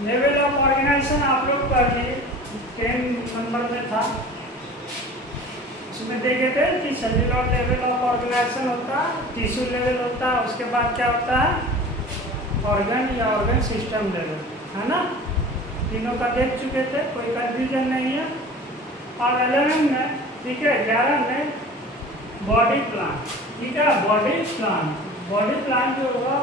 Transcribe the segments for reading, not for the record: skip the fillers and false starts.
Level of organisation आप लोग पढ़िए 10 नंबर में था, उसमें देखे थे कि सेल्यूलर लेवल ऑफ ऑर्गेनाइजेशन होता है, टिश्यू लेवल होता है, उसके बाद क्या होता है ऑर्गन या ऑर्गन सिस्टम लेवल, है ना। तीनों का देख चुके थे, कोई कंफ्यूजन नहीं है। और 11 में, ठीक है, 11 में बॉडी प्लान, ठीक है, बॉडी प्लान। बॉडी प्लान जो होगा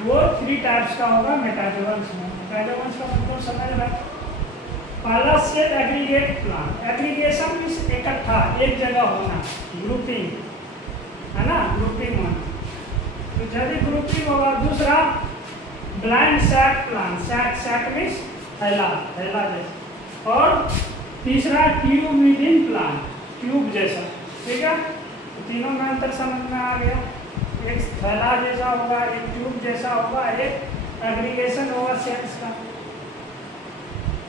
वो 3 टाइप्स का होगा मेटाजोवंस में। मेटाजोवंस का मतलब समझ रहे हैं। पहला cell aggregate plan, aggregation means इकट्ठा एक जगह होना, ग्रुपिंग, है ना, ग्रुपिंग होना, तो जब ग्रुपिंग होगा। दूसरा blind sac plan, sac means थैला जैसा। और तीसरा ट्यूब विदिन प्लान, ट्यूब जैसा, ठीक है। तो तीनों में अंतर समझ में आ गया, एक थैला जैसा होगा, एक ट्यूब जैसा होगा, एक एग्रीगेशन होगा सेल्स का।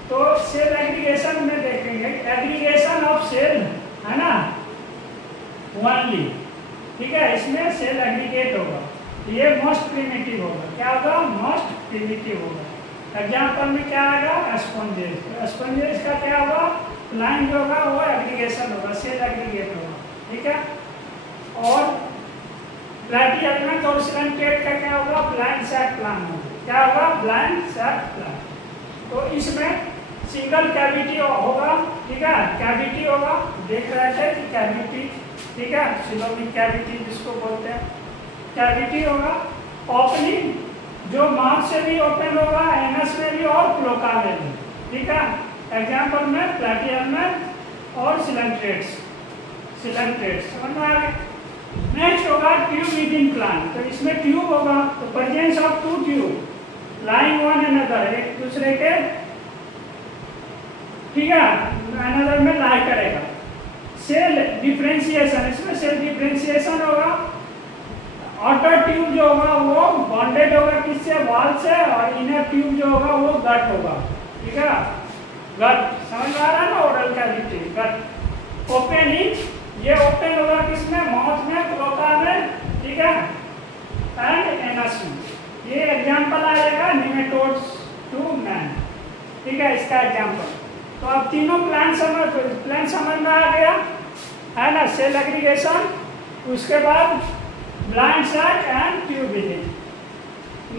तो सेल एग्रीगेशन में देखेंगे, एग्रीगेशन ऑफ सेल, है ना, ओनली, ठीक है, इसमें सेल एग्रीगेट होगा, ये मोस्ट प्रिमिटिव होगा। क्या होगा? मोस्ट प्रिमिटिव होगा। एग्जाम्पल में क्या आएगा? स्पॉन्जेस। स्पॉन्जेस का क्या होगा? प्लान जो होगा वो एग्रीगेशन होगा, सेल एग्रीगेट होगा, ठीक है। और प्लैटियम और सिलेंट्रेट का क्या होगा? ब्लाइंड सैक प्लान होगा। क्या होगा? Blind sac plan. तो इसमें सिंगल कैविटी होगा, ठीक है, कैविटी होगा, देख रहे थे कि कैविटी, ठीक है, सिलोमिक कैविटी जिसको बोलते हैं, कैविटी होगा। ओपनिंग जो माउथ से भी ओपन होगा, एनस में भी और क्लोका में भी, ठीक है। एग्जाम्पल में प्लैटियम में और सिलेंट्रेट्स समझ में आ गए। नेक्स्ट होगा ट्यूब विदिन प्लान, तो इसमें ट्यूब होगा, तो presence of 2 tube lying one another, एक दूसरे के, ठीक है, अनदर में लाई करेगा। सेल डिफरेंशिएशन, इसमें सेल डिफरेंशिएशन होगा। आउटर ट्यूब जो होगा वो बॉन्डेड होगा किससे? वॉल से, और इनर ट्यूब जो होगा वो गट होगा, ठीक है, गट। समझ में आ रहा है ना, ओरल कैविटी, गट। ओपनिंग ये ओपन होगा किसमें? माउथ में, क्लोका में, ठीक है, एंड एनस में। ये एग्जांपल आएगा निमेटोड्स टू मैन, ठीक है, इसका एग्जांपल। तो अब तीनों प्लान समझ में आ गया, है ना, सेल एग्रीगेशन, उसके बाद blind sac and tube within.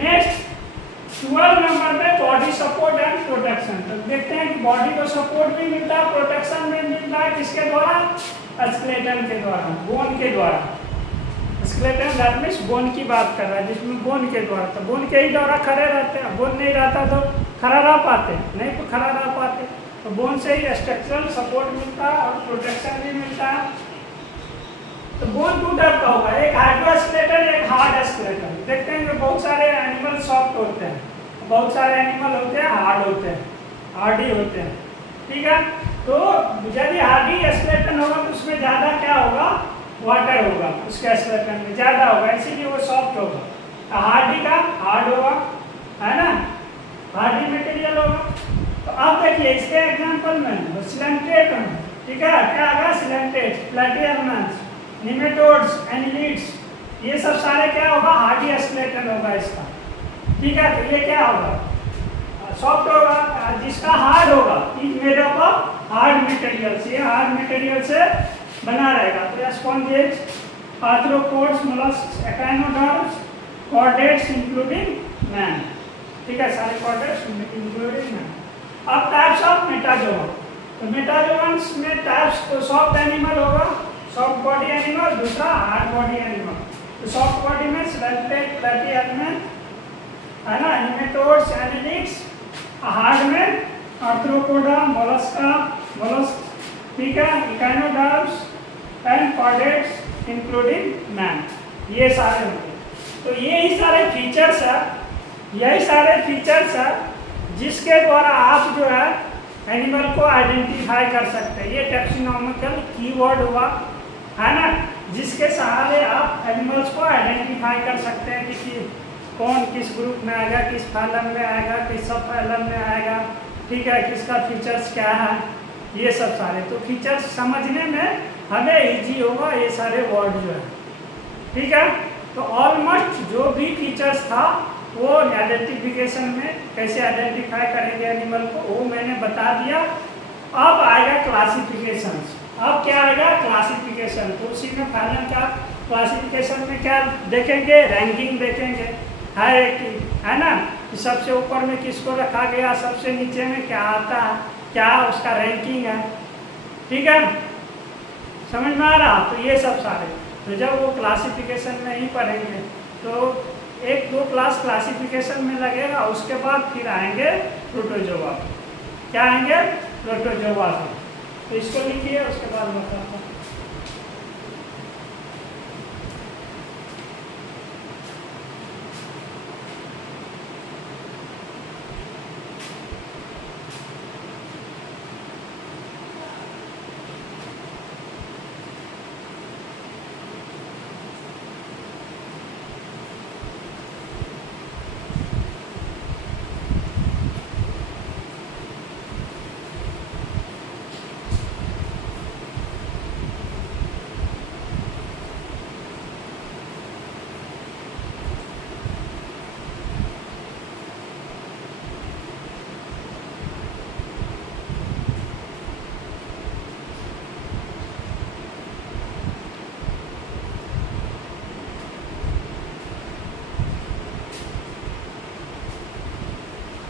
Next 12 number पे बॉडी सपोर्ट एंड प्रोटेक्शन। तो देखते हैं कि बॉडी को सपोर्ट भी मिलता है, प्रोटेक्शन भी मिलता है, किसके द्वारा? स्केलेटन के द्वारा, बोन के द्वारा। स्केलेटन दैट मींस बोन की बात कर रहा है, जिसमें बोन के द्वारा, तो बोन के ही द्वारा खड़े रहते हैं। बोन नहीं रहता तो खड़ा रह पाते नहीं, तो खड़ा रह पाते, तो बोन से ही स्ट्रक्चरल सपोर्ट मिलता है और प्रोटेक्शन भी मिलता है। तो बोन 2 टाइप का होगा, एक हाइड्रोस्केलेटन, एक हार्ड स्केलेटन। देखते हैं कि बहुत सारे एनिमल सॉफ्ट होते हैं, बहुत सारे एनिमल होते हैं हार्ड होते हैं, हार्डी होते हैं, ठीक है। तो यदि हार्डी स्केलेटन होगा तो उसमें ज़्यादा क्या होगा? वाटर होगा, उसके स्केलेटन में ज़्यादा होगा, इसीलिए वो सॉफ्ट होगा। हार्डी का हार्ड होगा, है ना, हार्डी मटेरियल होगा। तो अब देखिए इसके एग्जांपल में सिलेंट्रेट, ठीक है, क्या होगा? सिलेंट्रेट, प्लैटियमस, निमेटोड्स, एनिलिड्स, ये सब सारे क्या होगा? हार्डी स्केलेटन होगा इसका, ठीक है। तो ये क्या होगा? सॉफ्ट होगा। जिसका हार्ड होगा, is made up of hard material, ये हार्ड मटेरियल से बना रहेगा। तो sponges, arthropods, molluscs, echinoderms, chordates including man, ठीक है, सारे कॉर्डेट्स इंक्लूडिंग मैन। अब टाइप्स ऑफ मेटाजोवन, तो मेटाजोवंस में टाइप्स, तो सॉफ्ट एनिमल होगा, सॉफ्ट बॉडी एनिमल, दूसरा हार्ड बॉडी एनिमल। तो सॉफ्ट बॉडी में सिलेंट्रेट, प्लैटियम, है ना, निमेटोड्स, एनिलिड्स, हार्ड में आर्थ्रोपोडा, मोलस्क, ठीक है, echinoderms and chordates including man, ये सारे होंगे। तो यही सारे फीचर्स है, जिसके द्वारा आप जो है एनिमल को आइडेंटिफाई कर सकते हैं। ये टैक्सोनॉमिकल कीवर्ड हुआ, है ना, जिसके सहारे आप एनिमल्स को आइडेंटिफाई कर सकते हैं कि कौन किस ग्रुप में आएगा, किस फाइलम में आएगा, किस सब फाइलम में आएगा, ठीक है, किसका फीचर्स क्या है, ये सब सारे। तो फीचर्स समझने में हमें इजी होगा ये सारे वर्ड जो है, ठीक है। तो ऑलमोस्ट जो भी फीचर्स था वो आइडेंटिफिकेशन में कैसे आइडेंटिफाई करेंगे एनिमल को वो मैंने बता दिया। अब आएगा क्लासिफिकेशन। अब क्या आएगा? क्लासिफिकेशन। तो उसी में फाइलम का क्लासिफिकेशन में क्या देखेंगे? रैंकिंग देखेंगे, हायरार्की, है ना, कि सबसे ऊपर में किसको रखा गया, सबसे नीचे में क्या आता है, क्या उसका रैंकिंग है। ठीक है, समझ में आ रहा? तो ये सब सारे, तो जब वो क्लासिफिकेशन में ही पढ़ेंगे तो एक दो क्लास क्लासिफिकेशन में लगेगा, उसके बाद फिर आएंगे प्रोटोजोआ। क्या आएंगे? प्रोटोजोआ। तो इसको लिखिए, उसके बाद बताता हूँ।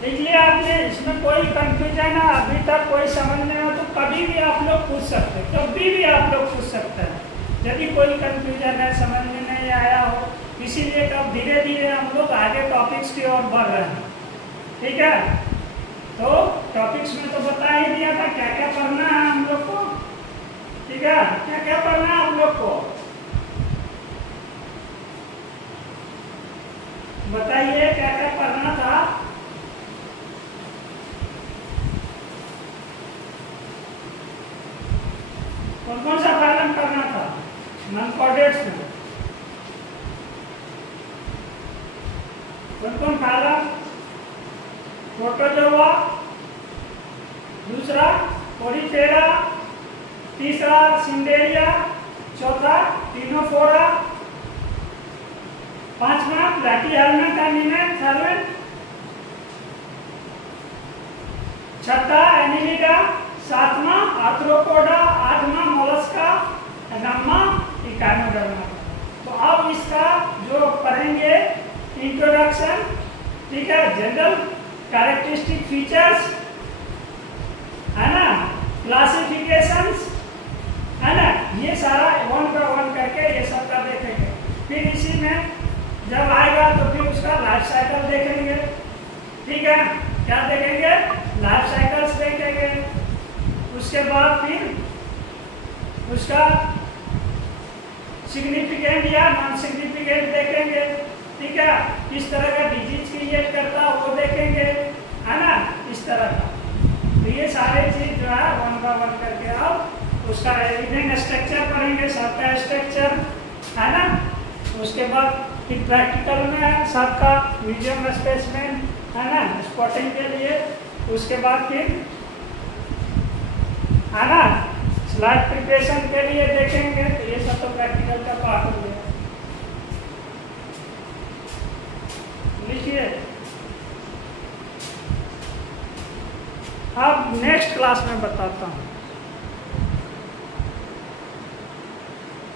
इसलिए आपने इसमें कोई कंफ्यूजन है अभी तक कोई समझ नहीं हो तो कभी भी आप लोग पूछ सकते हैं, कभी भी आप लोग पूछ सकते हैं यदि कोई कंफ्यूजन है, समझ में नहीं आया हो। इसीलिए अब धीरे धीरे हम लोग आगे टॉपिक्स की ओर बढ़ रहे हैं। ठीक है, तो टॉपिक्स में तो बता ही दिया था क्या क्या पढ़ना है हम लोग को। ठीक है, क्या क्या पढ़ना है हम लोग को बताइए, क्या क्या पढ़ना था? कौन कौन सा पालन करना था? नॉन-कोऑर्डिनेट्स में कौन कौन पालन? प्रोटोजोआ, दूसरा कोरीफेरा, तीसरा सिंडेरिया, चौथा टिनोफोरा, पांचवा प्लैटीहेल्मिंथ एनिमेट, छठा एनिलिडा, सातवां आर्थ्रोपोडा, आठवां मोलस्का, नौवां इकानोडर्मा। तो अब इसका जो पढ़ेंगे इंट्रोडक्शन, ठीक है, जनरल कैरेक्टरिस्टिक फीचर्स, है ना, क्लासिफिकेशंस, है ना, ये सारा वन बाय वन करके ये सब का देखेंगे। फिर इसी में जब आएगा तो फिर उसका लाइफ साइकिल देखेंगे। ठीक है, क्या देखेंगे? लाइफ साइकिल्स देखेंगे। उसके बाद फिर उसका सिग्निफिकेंट या नॉन सिग्निफिकेंट देखेंगे। ठीक है, किस तरह का डिजीज क्रिएट करता है वो देखेंगे, है ना, इस तरह का। तो ये सारे चीज जो है वन बाय वन करके आप उसका इवेंट स्ट्रक्चर पढ़ेंगे, सबका स्ट्रक्चर, है ना। उसके बाद फिर प्रैक्टिकल में सबका म्यूजियम स्पेसिमेन, है ना, स्पॉटिंग के लिए। उसके बाद फिर, है ना, स्लाइड प्रिपरेशन के लिए देखेंगे। तो ये सब तो प्रैक्टिकल का पार्ट हो गया। लिखिए, अब नेक्स्ट क्लास में बताता हूँ।